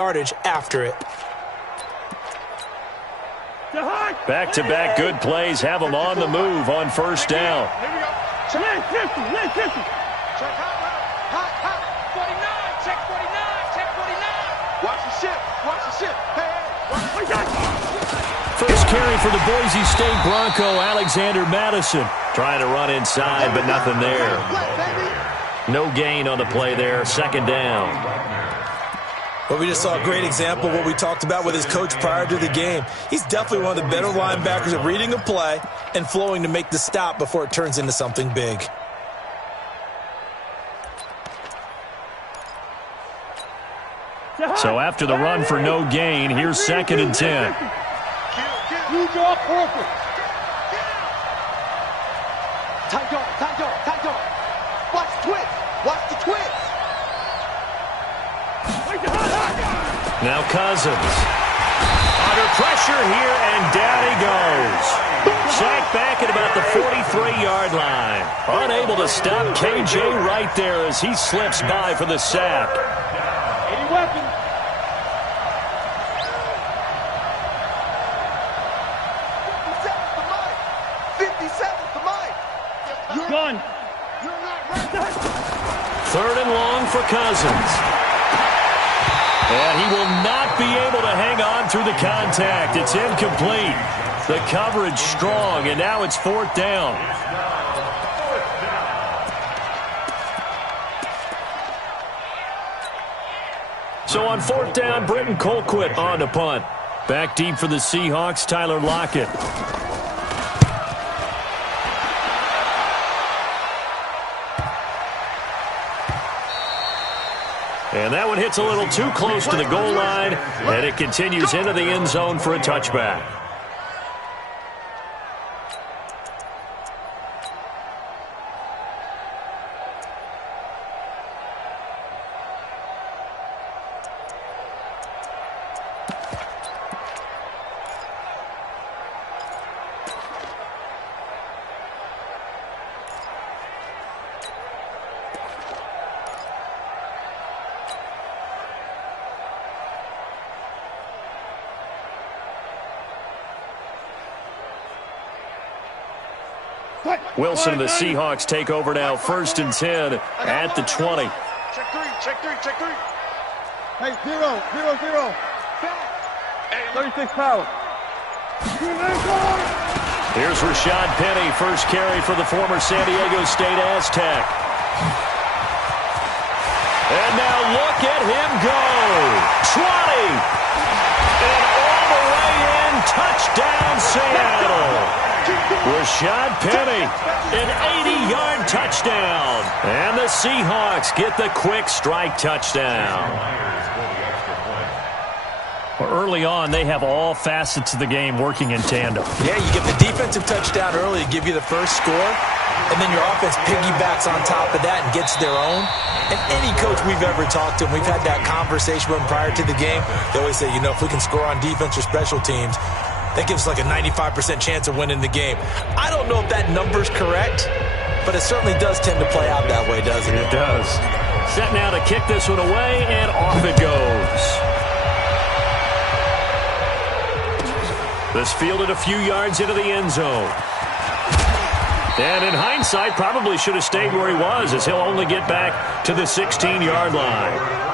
yardage after it. Back-to-back good plays have them on the move on first down. Here we go. Check 49. Check 49. Check 49. Watch the ship. Watch the ship. First carry for the Boise State Bronco, Alexander Madison. Trying to run inside, but nothing there. No gain on the play there. Second down. Well, we just saw a great example of what we talked about with his coach prior to the game. He's definitely one of the better linebackers at reading a play and flowing to make the stop before it turns into something big. So after the run for no gain, here's 2nd and 10. You draw perfect. Tight guard. Watch the twist. Watch the twist. Now Cousins. Under pressure here, and down he goes. Sacked back at about the 43-yard line. Unable to stop KJ right there as he slips by for the sack. 80 weapons. Gun. Third and long for Cousins. And he will not be able to hang on through the contact. It's incomplete. The coverage strong, and now it's 4th down. So on 4th down, Britton Colquitt on to punt. Back deep for the Seahawks, Tyler Lockett. And that one hits a little too close to the goal line, and it continues into the end zone for a touchback. Wilson and the Seahawks take over now, 1st and 10 at the 20. Check three. Hey, 0. 36 power. Here's Rashad Penny, first carry for the former San Diego State Aztec. And now look at him go. 20. And all the way in, touchdown Seattle. Rashad Penny, an 80-yard touchdown. And the Seahawks get the quick strike touchdown. Well, early on, they have all facets of the game working in tandem. Yeah, you get the defensive touchdown early to give you the first score, and then your offense piggybacks on top of that and gets their own. And any coach we've ever talked to, and we've had that conversation with them prior to the game, they always say, you know, if we can score on defense or special teams, that gives us like a 95% chance of winning the game. I don't know if that number's correct, but it certainly does tend to play out that way, doesn't it? It does. Set now to kick this one away, and off it goes. This fielded a few yards into the end zone. And in hindsight, probably should have stayed where he was, as he'll only get back to the 16-yard line.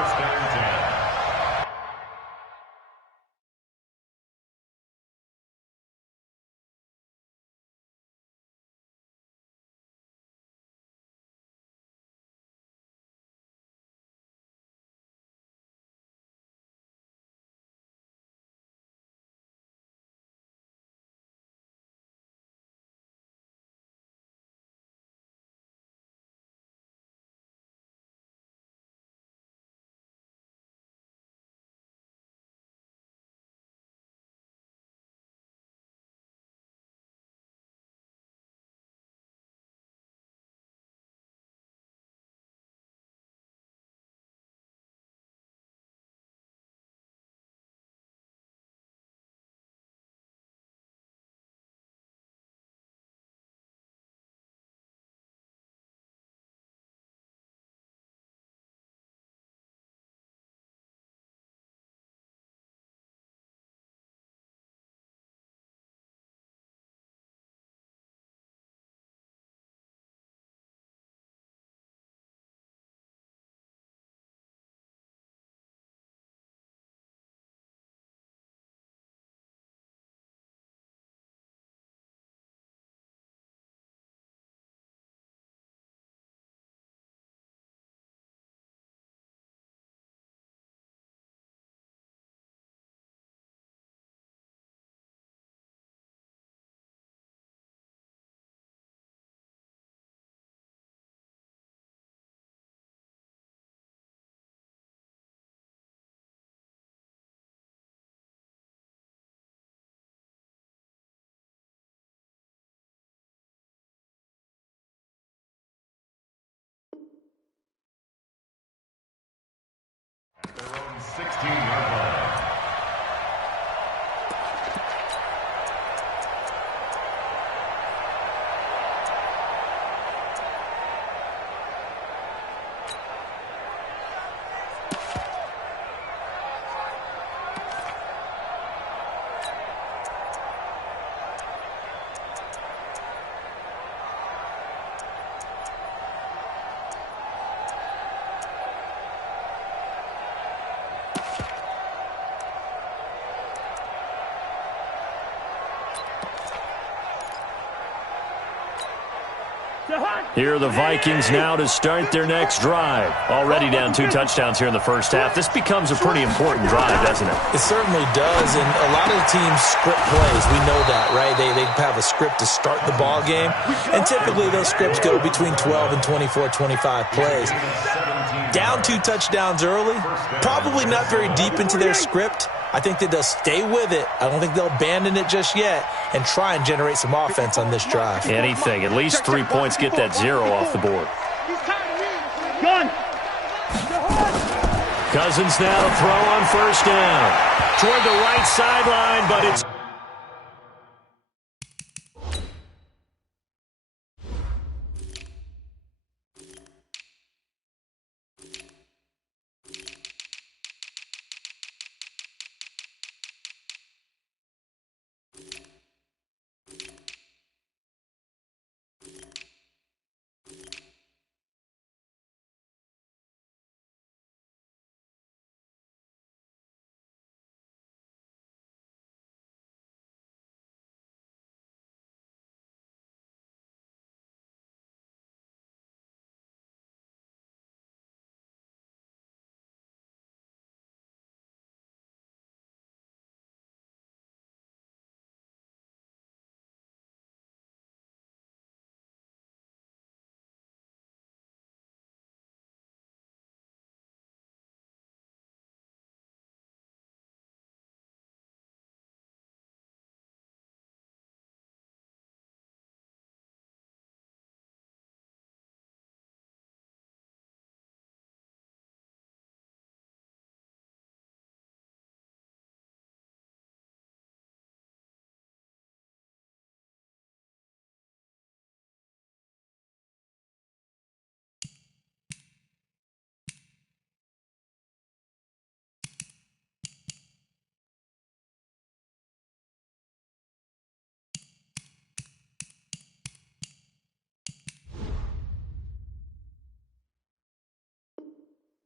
16-yard line. Here are the Vikings now to start their next drive. Already down 2 touchdowns here in the first half. This becomes a pretty important drive, doesn't it? It certainly does, and a lot of the teams script plays. We know that, right? They have a script to start the ball game, and typically those scripts go between 12 and 24, 25 plays. Down 2 touchdowns early, probably not very deep into their script. I think that they'll stay with it. I don't think they'll abandon it just yet and try and generate some offense on this drive. Anything. At least 3 points, get that 0 off the board. Gun. Cousins now to throw on first down. Toward the right sideline, but it's...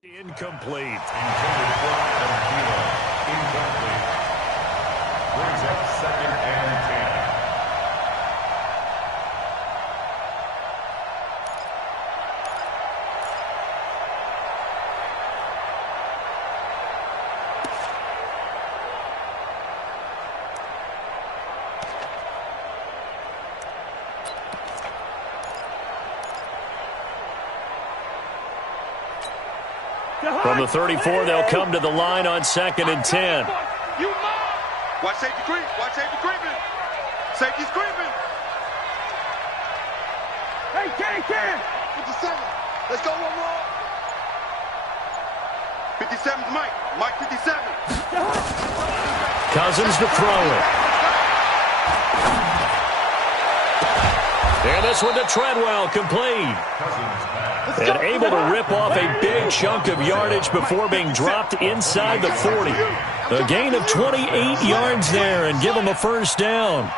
Incomplete. Intended for Adam Thielen. Incomplete. Brings up 2nd and 10. From the 34, they'll come to the line on 2nd and 10. Watch safety creep. Watch safety creeping. Safety's creeping. Hey, Ken. 57. Let's go one more. 57's Mike. Mike 57. Cousins to throw it. And this one to Treadwell, complete. And able to rip off a big chunk of yardage before being dropped inside the 40. A gain of 28 yards there and give them a first down.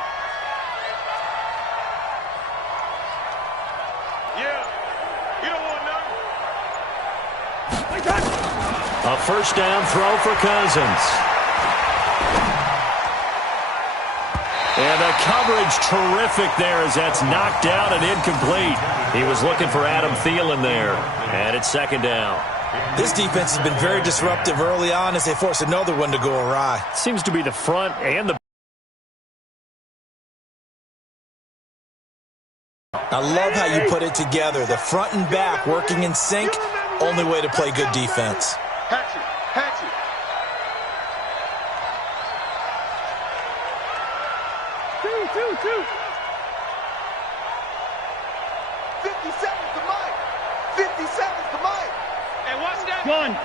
Yeah. You don't want none. A first down throw for Cousins. And the coverage terrific there as that's knocked out and incomplete. He was looking for Adam Thielen there. And it's 2nd down. This defense has been very disruptive early on as they force another one to go awry. Seems to be the front and the... I love how you put it together. The front and back working in sync. Only way to play good defense. Hatchet. Hatchet. 57's the Mike. 57's the Mike. And watch that. Gun.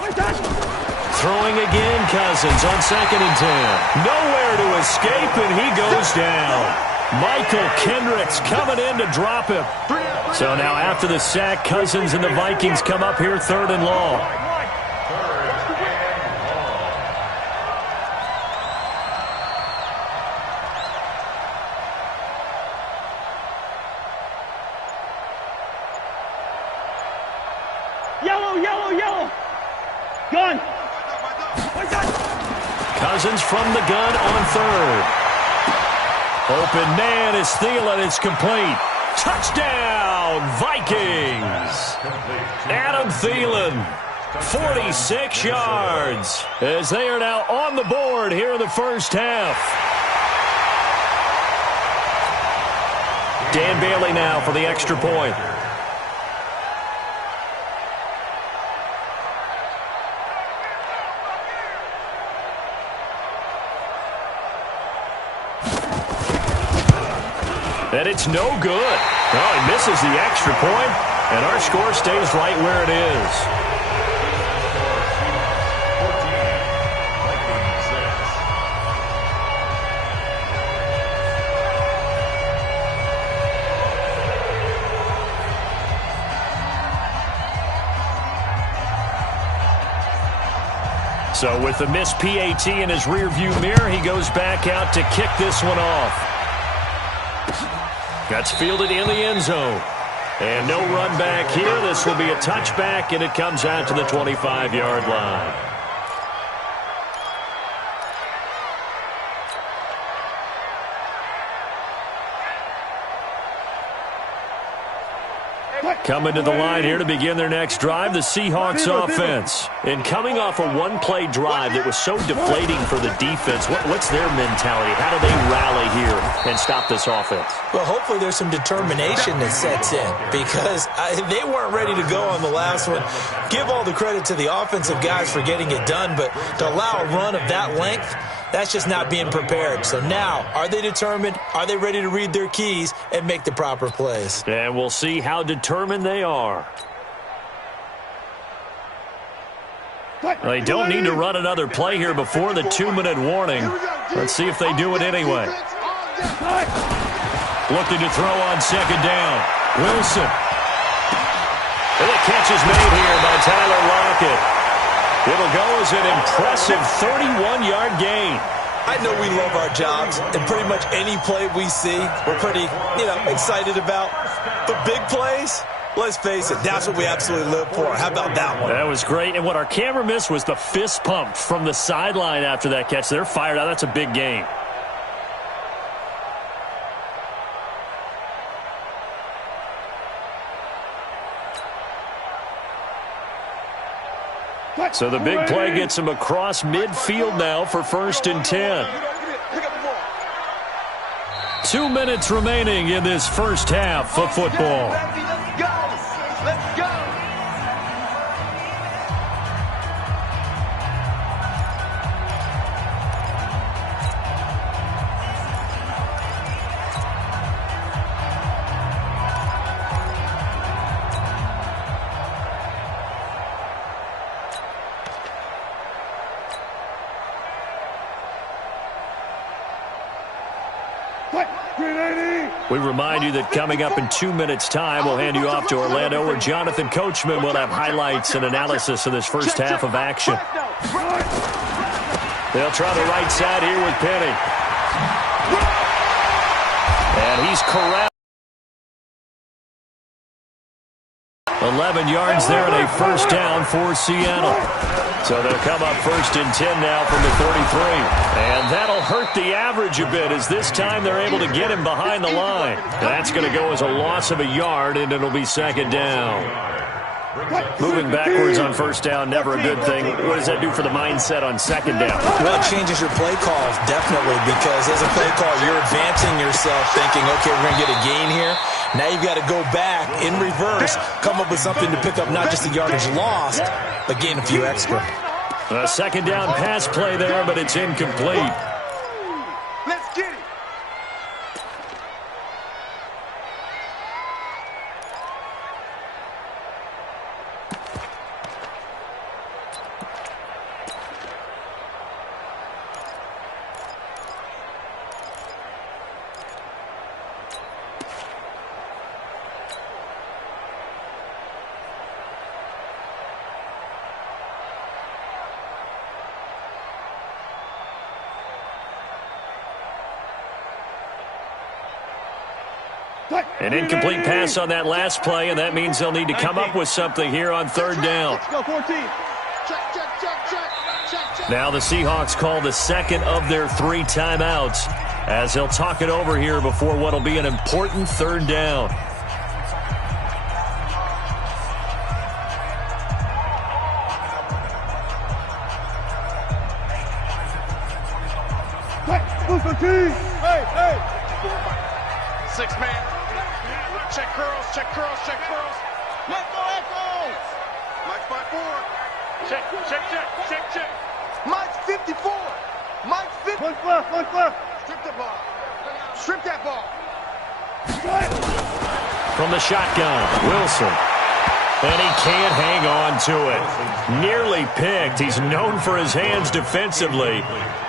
Throwing again, Cousins on 2nd and 10. Nowhere to escape, and he goes down. Michael Kendricks coming in to drop him. So now after the sack, Cousins and the Vikings come up here 3rd and long. Yellow, yellow, yellow. Gun. Cousins from the gun on 3rd. Open man is Thielen. It's complete. Touchdown, Vikings. Adam Thielen, 46 yards, as they are now on the board here in the first half. Dan Bailey now for the extra point. And it's no good. Oh, he misses the extra point, and our score stays right where it is. So with the missed PAT in his rearview mirror, he goes back out to kick this one off. That's fielded in the end zone. And no run back here. This will be a touchback, and it comes out to the 25-yard line. Coming to the line here to begin their next drive, the Seahawks offense. And coming off a one-play drive that was so deflating for the defense, what's their mentality? How do they rally here and stop this offense? Well, hopefully there's some determination that sets in because they weren't ready to go on the last one. Give all the credit to the offensive guys for getting it done, but to allow a run of that length, that's just not being prepared. So now, are they determined? Are they ready to read their keys and make the proper plays? And we'll see how determined they are. They don't need to run another play here before the 2-minute warning. Let's see if they do it anyway. Looking to throw on 2nd down. Wilson. And the catch is made here by Tyler Lockett. It'll go as an impressive 31-yard gain. I know we love our jobs, and pretty much any play we see, we're pretty, excited about. But big plays, let's face it, that's what we absolutely live for. How about that one? That was great, and what our camera missed was the fist pump from the sideline after that catch. They're fired out. That's a big gain. So the big play gets him across midfield now for 1st and 10. 2 minutes remaining in this first half of football. Let's go. Let's go. We remind you that coming up in 2 minutes' time, we'll hand you off to Orlando, where Jonathan Coachman will have highlights and analysis of this first half of action. They'll try the right side here with Penny. And he's corralled. 11 yards there and a first down for Seattle. So they'll come up 1st and 10 now from the 33. And that'll hurt the average a bit, as this time they're able to get him behind the line. That's going to go as a loss of a yard, and it'll be 2nd down. Moving backwards on 1st down, never a good thing. What does that do for the mindset on 2nd down? Well, it changes your play call, definitely, because as a play call, you're advancing yourself thinking, okay, we're going to get a gain here. Now you've got to go back in reverse, come up with something to pick up not just the yardage lost, but gain a few extra. A 2nd down pass play there, but it's incomplete. Let's get it. An incomplete pass on that last play, and that means they'll need to come up with something here on third down. Let's go, 14. Now the Seahawks call the second of their 3 timeouts as they'll talk it over here before what will be an important third down. Hey. 6-man. Check curls. Let's go, Echo. Mike's by 4. Check. Mike's 54. Mike's 50. One left. Strip that ball. From the shotgun, Wilson. And he can't hang on to it. Nearly picked. He's known for his hands defensively,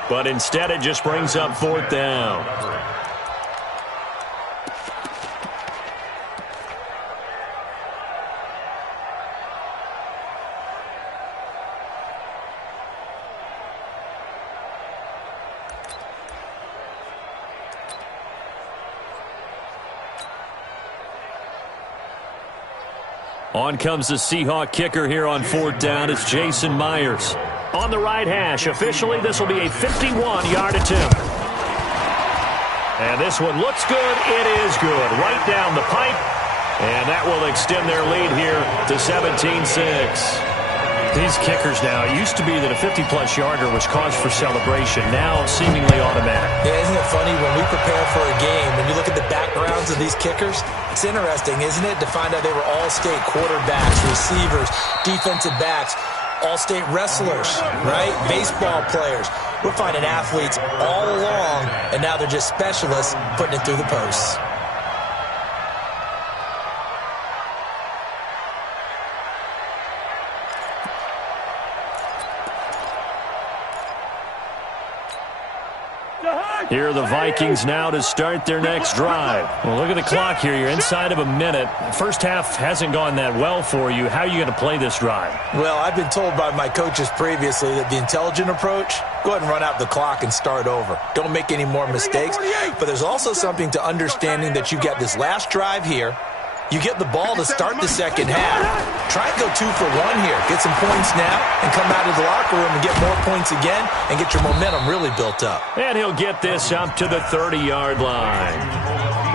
but instead it just brings up fourth down. On comes the Seahawk kicker here on fourth down. It's Jason Myers. On the right hash, officially this will be a 51-yard attempt. And this one looks good. It is good. Right down the pipe. And that will extend their lead here to 17-6. These kickers now, it used to be that a 50-plus yarder was cause for celebration. Now seemingly automatic. Yeah, isn't it funny when we prepare for a game, when you look at the backgrounds of these kickers, it's interesting, isn't it, to find out they were all-state quarterbacks, receivers, defensive backs, all-state wrestlers, right? Baseball players. We're finding athletes all along, and now they're just specialists putting it through the posts. Here are the Vikings now to start their next drive. Well, look at the clock here. You're inside of a minute. First half hasn't gone that well for you. How are you going to play this drive? Well, I've been told by my coaches previously that the intelligent approach, go ahead and run out the clock and start over. Don't make any more mistakes. But there's also something to understanding that you get this last drive here. You get the ball to start the second half. Try and go 2 for 1 here. Get some points now and come out of the locker room and get more points again and get your momentum really built up. And he'll get this up to the 30-yard line.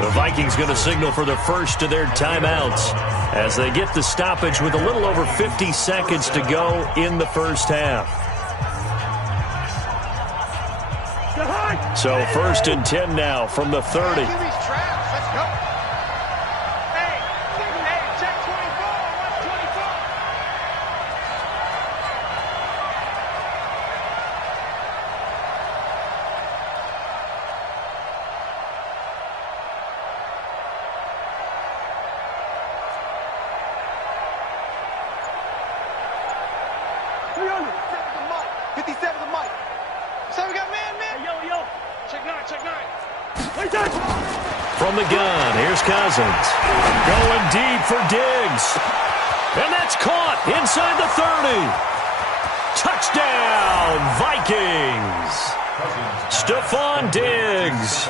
The Vikings going to signal for the first of their timeouts as they get the stoppage with a little over 50 seconds to go in the first half. So first and 10 now from the 30. From the gun, here's Cousins. Going deep for Diggs. And that's caught inside the 30. Touchdown, Vikings. Stephon Diggs,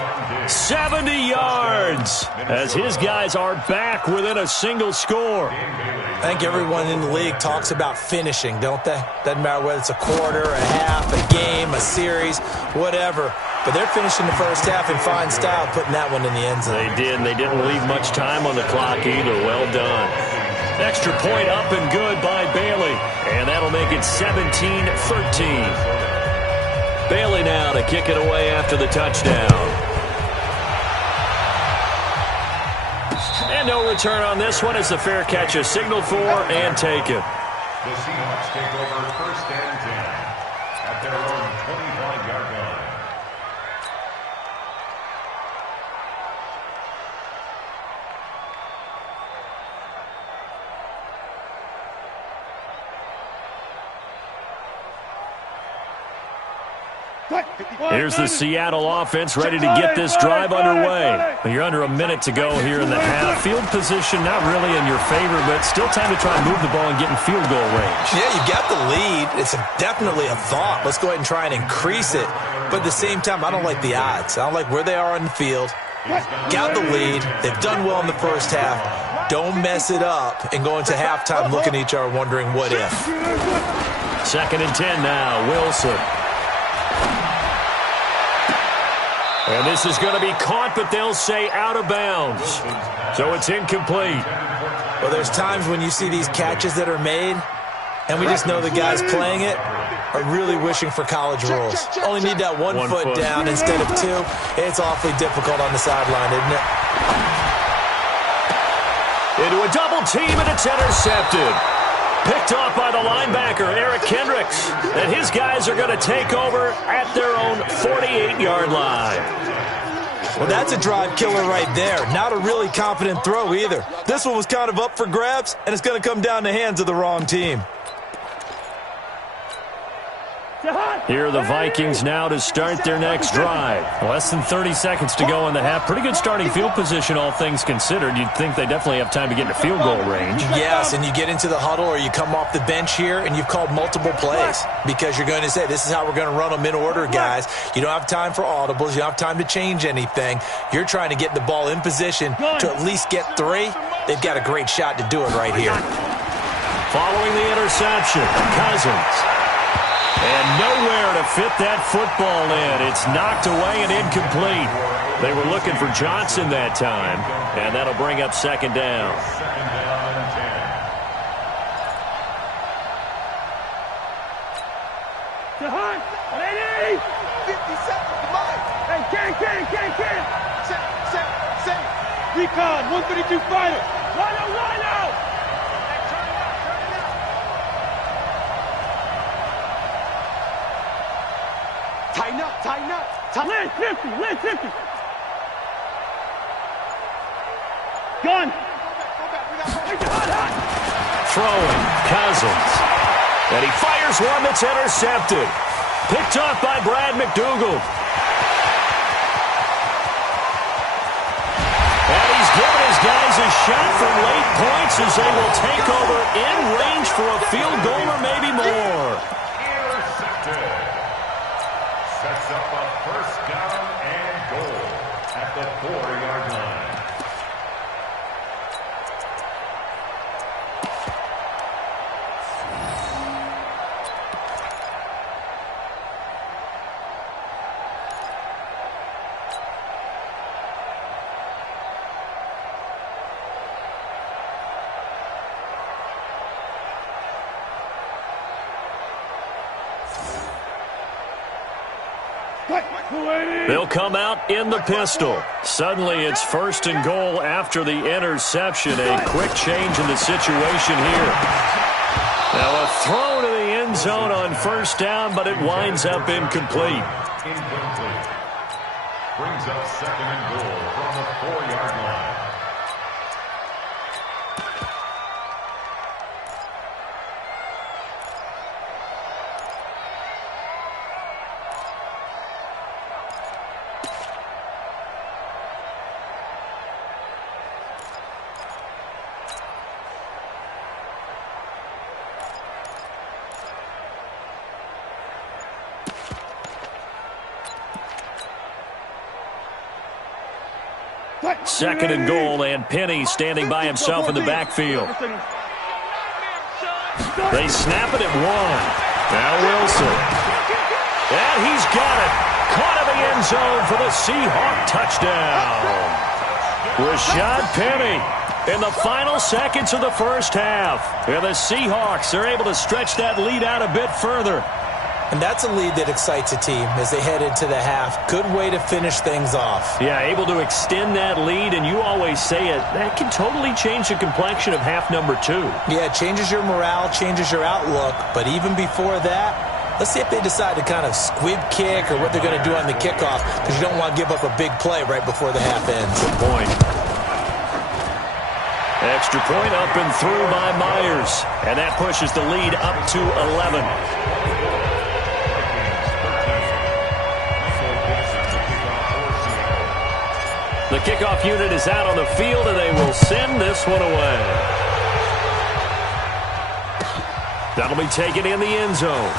70 yards, as his guys are back within a single score. I think everyone in the league talks about finishing, don't they? Doesn't matter whether it's a quarter, a half, a game, a series, whatever. But they're finishing the first half in fine style, putting that one in the end zone. They did, and they didn't leave much time on the clock either. Well done. Extra point up and good by Bailey. And that'll make it 17-13. Bailey now to kick it away after the touchdown. And no return on this one as the fair catch is signaled for and taken. The Seahawks take over first and 10 at their own 25-yard line. Here's the Seattle offense ready to get this drive underway. You're under a minute to go here in the half. Field position not really in your favor, but still time to try and move the ball and get in field goal range. Yeah, you got the lead. It's definitely a thought. Let's go ahead and try and increase it. But at the same time, I don't like the odds. I don't like where they are on the field. got the lead. They've done well in the first half. Don't mess it up and go into halftime looking at each other wondering what if. 2nd and 10 now, Wilson. And this is going to be caught, but they'll say out of bounds. So it's incomplete. Well, there's times when you see these catches that are made, and we just know the guys playing it are really wishing for college rules. Only need that one foot down instead of two. It's awfully difficult on the sideline, isn't it? Into a double team, and it's intercepted. Picked off by the linebacker, Eric Kendricks. And his guys are going to take over at their own 48-yard line. Well, that's a drive killer right there. Not a really confident throw either. This one was kind of up for grabs, and it's going to come down the hands of the wrong team. Here are the Vikings now to start their next drive. Less than 30 seconds to go in the half. Pretty good starting field position, all things considered. You'd think they definitely have time to get into field goal range. Yes, and you get into the huddle or you come off the bench here and you've called multiple plays because you're going to say, this is how we're going to run them in order, guys. You don't have time for audibles. You don't have time to change anything. You're trying to get the ball in position to at least get 3. They've got a great shot to do it right here. Following the interception, Cousins. And nowhere to fit that football in. It's knocked away and incomplete. They were looking for Johnson that time, and that'll bring up 2nd down. 2nd down and 10. Jahan, ready? 50 seconds, come on. Hey, can. Set. Recon, 132 fighter. Line out. Tighten up. Land 50. Gun. Throwing, Cousins. And he fires one that's intercepted. Picked off by Brad McDougald. And he's given his guys a shot for late points as they will take over in range for a field goal or maybe more. Intercepted. Sets up a 1st down and goal at the 4-yard line. They'll come out in the pistol. Suddenly it's 1st and goal after the interception. A quick change in the situation here. Now a throw to the end zone on 1st down, but it winds up incomplete. Incomplete. Brings up 2nd and goal from the 4-yard line. Second and goal, and Penny standing by himself in the backfield. They snap it at 1. Now Wilson. And he's got it. Caught in the end zone for the Seahawk touchdown. Rashad Penny in the final seconds of the first half. And the Seahawks are able to stretch that lead out a bit further. And that's a lead that excites a team as they head into the half. Good way to finish things off. Yeah, able to extend that lead, and you always say it, that can totally change the complexion of half number 2. Yeah, it changes your morale, changes your outlook. But even before that, let's see if they decide to kind of squib kick or what they're going to do on the kickoff, because you don't want to give up a big play right before the half ends. Good point. Extra point up and through by Myers. And that pushes the lead up to 11. The kickoff unit is out on the field, and they will send this one away. That'll be taken in the end zone.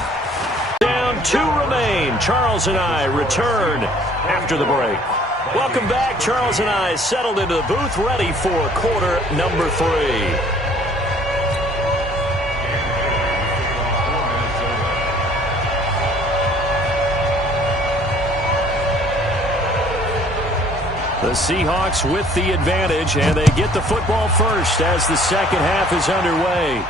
Down 2 remain. Charles and I return after the break. Welcome back. Charles and I settled into the booth, ready for quarter number 3. The Seahawks with the advantage, and they get the football first as the second half is underway.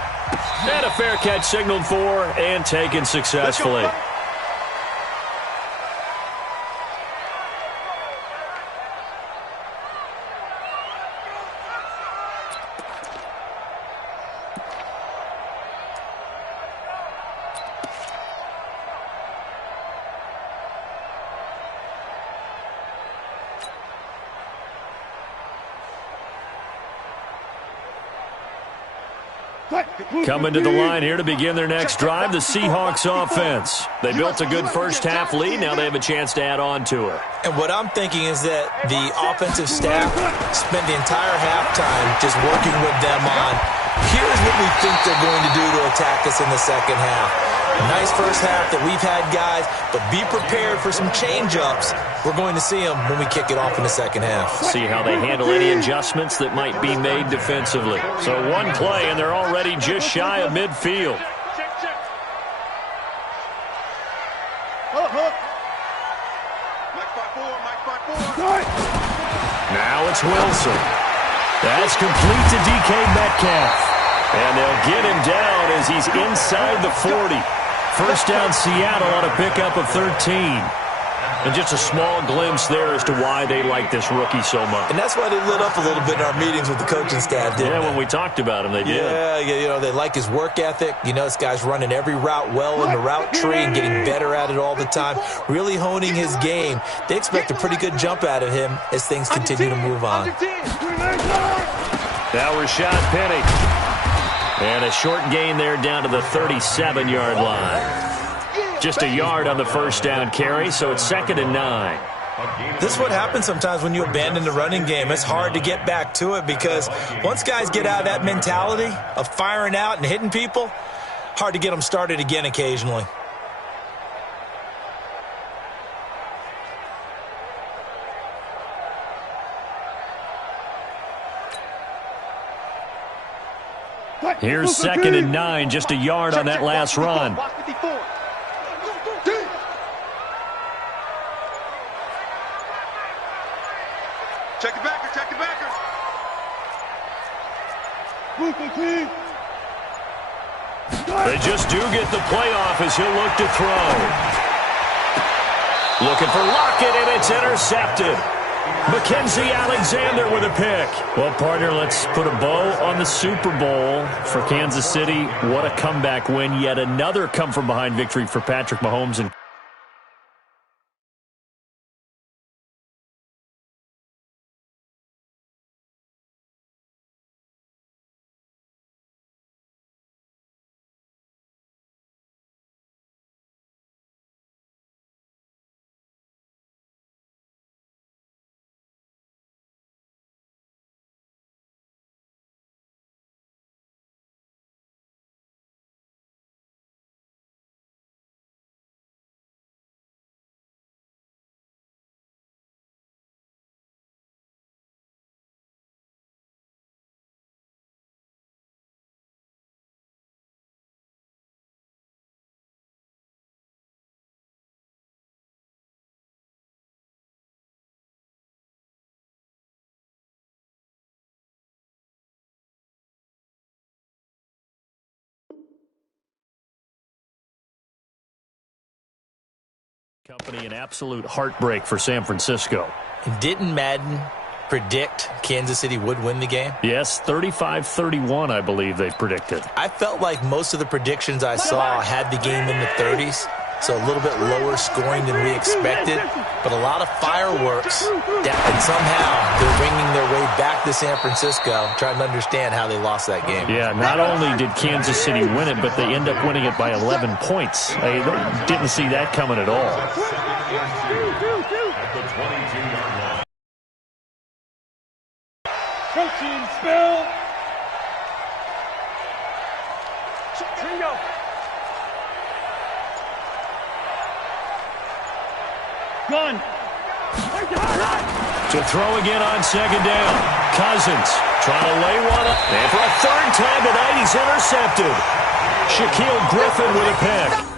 And a fair catch signaled for and taken successfully. Coming to the line here to begin their next drive, the Seahawks offense. They built a good first half lead. Now they have a chance to add on to it. And what I'm thinking is that the offensive staff spent the entire halftime just working with them on, here's what we think they're going to do to attack us in the second half. Nice first half that we've had, guys, but be prepared for some change-ups. We're going to see them when we kick it off in the second half. See how they handle any adjustments that might be made defensively. So one play, and they're already just shy of midfield. Now it's Wilson. That's complete to DK Metcalf. And they'll get him down as he's inside the 40. First down Seattle on a pickup of 13. And just a small glimpse there as to why they like this rookie so much. And that's why they lit up a little bit in our meetings with the coaching staff, didn't they? Yeah, when we talked about him, they did. Yeah, you know, they like his work ethic. You know, this guy's running every route well in the route tree and getting better at it all the time, really honing his game. They expect a pretty good jump out of him as things continue to move on. Now Rashad Penny. And a short gain there down to the 37-yard line. Just a yard on the first down carry, so it's 2nd and 9. This is what happens sometimes when you abandon the running game. It's hard to get back to it because once guys get out of that mentality of firing out and hitting people, hard to get them started again occasionally. Here's 2nd and 9, just a yard on that last run. Check it backer, check it backer. They just do get the playoff as he'll look to throw. Looking for Lockett, and it's intercepted. Mackenzie Alexander with a pick. Well, partner, let's put a bow on the Super Bowl for Kansas City. What a comeback win. Yet another come-from-behind victory for Patrick Mahomes. And company, an absolute heartbreak for San Francisco. Didn't Madden predict Kansas City would win the game? Yes, 35-31, I believe they predicted. I felt like most of the predictions I saw had the game in the 30s, so a little bit lower scoring than we expected, but a lot of fireworks. And somehow they're winging their way back to San Francisco, trying to understand how they lost that game. Yeah, not only did Kansas City win it, but they end up winning it by 11 points. They didn't see that coming at all. At the 22-yard line. Coaching spell. Bingo. Gun. To throw again on second down. Cousins trying to lay one up. And for a third time tonight, he's intercepted. Shaquille Griffin with a pick.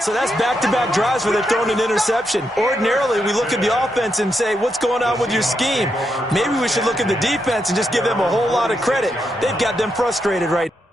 So that's back-to-back drives where they've thrown an interception. Ordinarily, we look at the offense and say, what's going on with your scheme? Maybe we should look at the defense and just give them a whole lot of credit. They've got them frustrated right now.